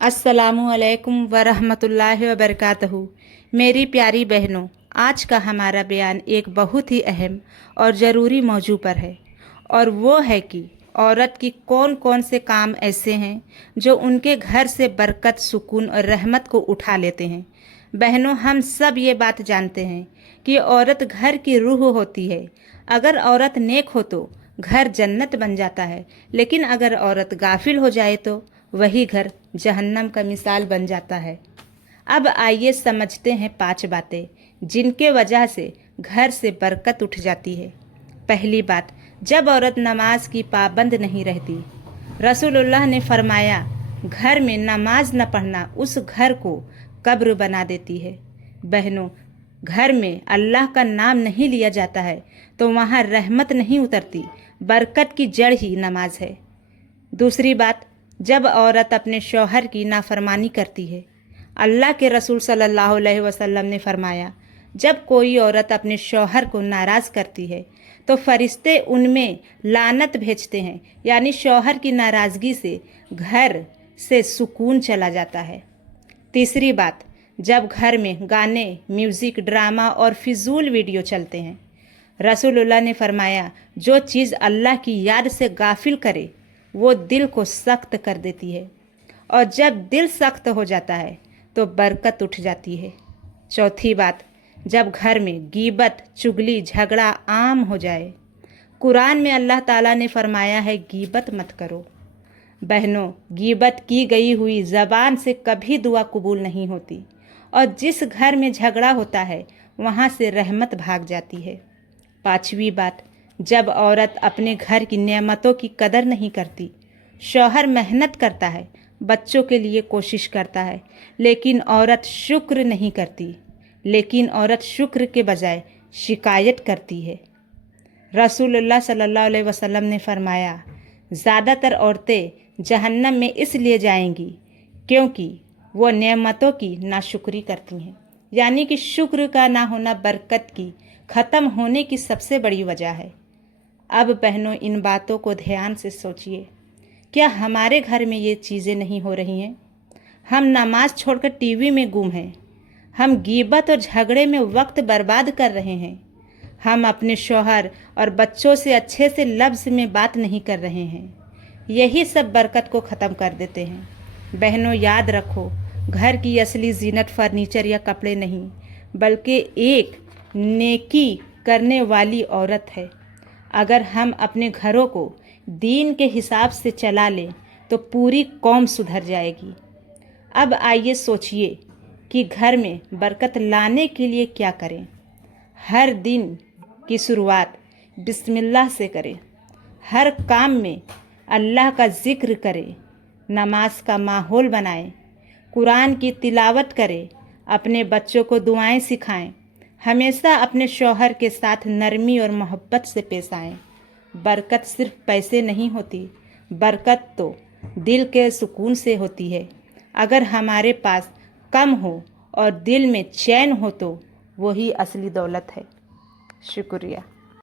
अस्सलामु अलैकुम वरहमतुल्लाहि वबरकातहू। मेरी प्यारी बहनों, आज का हमारा बयान एक बहुत ही अहम और ज़रूरी मौजू पर है, और वो है कि औरत की कौन कौन से काम ऐसे हैं जो उनके घर से बरकत, सुकून और रहमत को उठा लेते हैं। बहनों, हम सब ये बात जानते हैं कि औरत घर की रूह होती है। अगर औरत नेक हो तो घर जन्नत बन जाता है, लेकिन अगर औरत गाफिल हो जाए तो वही घर जहन्नम का मिसाल बन जाता है। अब आइए समझते हैं 5 बातें जिनके वजह से घर से बरकत उठ जाती है। पहली बात, जब औरत नमाज की पाबंद नहीं रहती। रसूलुल्लाह ने फरमाया, घर में नमाज न पढ़ना उस घर को कब्र बना देती है। बहनों, घर में अल्लाह का नाम नहीं लिया जाता है तो वहाँ रहमत नहीं उतरती, बरकत की जड़ ही नमाज है। दूसरी बात, जब औरत अपने शौहर की नाफरमानी करती है। अल्लाह के रसूल सल्लल्लाहु अलैहि वसल्लम ने फरमाया, जब कोई औरत अपने शौहर को नाराज़ करती है तो फरिश्ते उनमें लानत भेजते हैं, यानी शौहर की नाराज़गी से घर से सुकून चला जाता है। तीसरी बात, जब घर में गाने, म्यूज़िक, ड्रामा और फिजूल वीडियो चलते हैं। रसूलुल्लाह ने फरमाया, जो चीज़ अल्लाह की याद से गाफिल करे वो दिल को सख्त कर देती है, और जब दिल सख्त हो जाता है तो बरकत उठ जाती है। चौथी बात, जब घर में गीबत, चुगली, झगड़ा आम हो जाए। कुरान में अल्लाह ताला ने फरमाया है, गीबत मत करो। बहनों, गीबत की गई हुई ज़बान से कभी दुआ कबूल नहीं होती, और जिस घर में झगड़ा होता है वहाँ से रहमत भाग जाती है। पांचवी बात, जब औरत अपने घर की नेमतों की कदर नहीं करती। शौहर मेहनत करता है, बच्चों के लिए कोशिश करता है, लेकिन औरत शुक्र के बजाय शिकायत करती है। रसूलुल्लाह सल्लल्लाहु अलैहि वसल्लम ने फरमाया, ज़्यादातर औरतें जहन्नम में इसलिए जाएंगी क्योंकि वो नेमतों की नाशुक्री करती हैं, यानी कि शुक्र का ना होना बरकत की ख़त्म होने की सबसे बड़ी वजह है। अब बहनों, इन बातों को ध्यान से सोचिए, क्या हमारे घर में ये चीज़ें नहीं हो रही हैं? हम नमाज छोड़कर टीवी में गुम हैं, हम गीबत और झगड़े में वक्त बर्बाद कर रहे हैं, हम अपने शौहर और बच्चों से अच्छे से लफ्ज़ में बात नहीं कर रहे हैं। यही सब बरकत को ख़त्म कर देते हैं। बहनों, याद रखो, घर की असली जीनत फर्नीचर या कपड़े नहीं, बल्कि एक नेकी करने वाली औरत है। अगर हम अपने घरों को दीन के हिसाब से चला लें तो पूरी कौम सुधर जाएगी। अब आइए सोचिए कि घर में बरकत लाने के लिए क्या करें। हर दिन की शुरुआत बिस्मिल्लाह से करें। हर काम में अल्लाह का जिक्र करें। नमाज का माहौल बनाएं। कुरान की तिलावत करें। अपने बच्चों को दुआएं सिखाएं। हमेशा अपने शौहर के साथ नरमी और मोहब्बत से पेश आएं। बरकत सिर्फ पैसे नहीं होती, बरकत तो दिल के सुकून से होती है। अगर हमारे पास कम हो और दिल में चैन हो तो वही असली दौलत है। शुक्रिया।